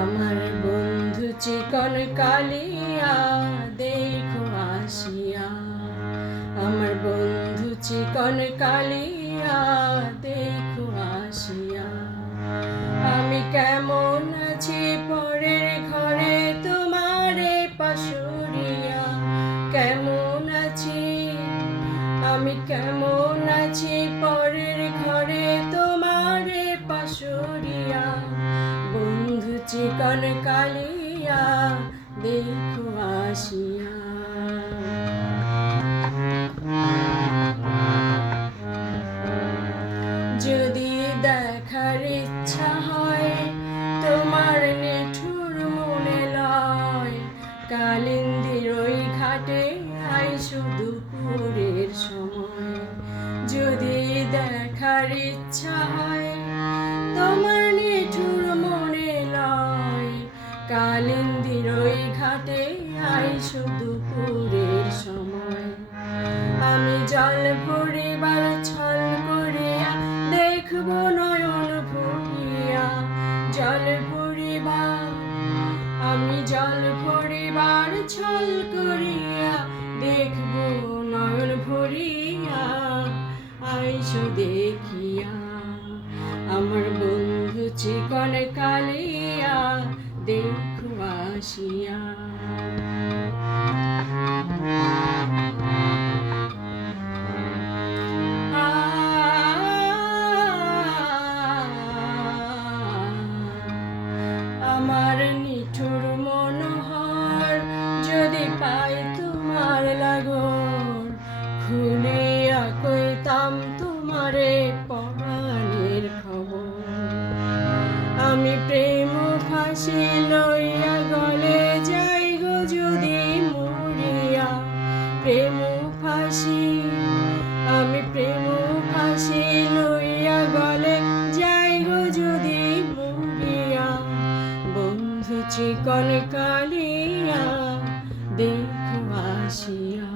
আমার বন্ধু চিকন কালিয়া দেখো আসিয়া, আমার বন্ধু চিকন কালিয়া দেখো আসিয়া। আমি কেমন আছি পরের ঘরে তোমারে পাশুরিয়া, কেমন আছি আমি কেমন আছি পরের ঘরে তোমারে পাশুরিয়া। বন্ধু চিকন কালিয়া দেখো আসিয়া। যদি দেখার ইচ্ছা হয় তোমার নিঠুর মনে লয়, কালিন্দির ওই ঘাটে আইসো দুপুরের সময়। যদি দেখার ইচ্ছা হয় তোমার নিঠুর মনে লয়, কালিন্দির ওই ঘাটে আইসো দুপুরের সময়। আমি জল ভরিবার ছল করিয়া দেখব নয়ন ভরিয়া, জল ভরিবার আমি জল ভরিবার ছল করিয়া দেখব নয়ন ভরিয়া। আইসো দেখিয়া আমার বন্ধু চিকন কালিয়া দেখো আসিয়া। আমার নিঠুর মনোহর যদি পাই তোমার লাগর, খুলিয়া কইতাম তোমারে পরাণের খবর। আমি প্রেম ফাঁসি লইয়া গলে যাই গো যদি মরিয়া, প্রেম ফাঁসি আমি প্রেম ফাঁসি লইয়া গলে যাই গো যদি মরিয়া। বন্ধু চিকন কালিয়া দেখো আসিয়া।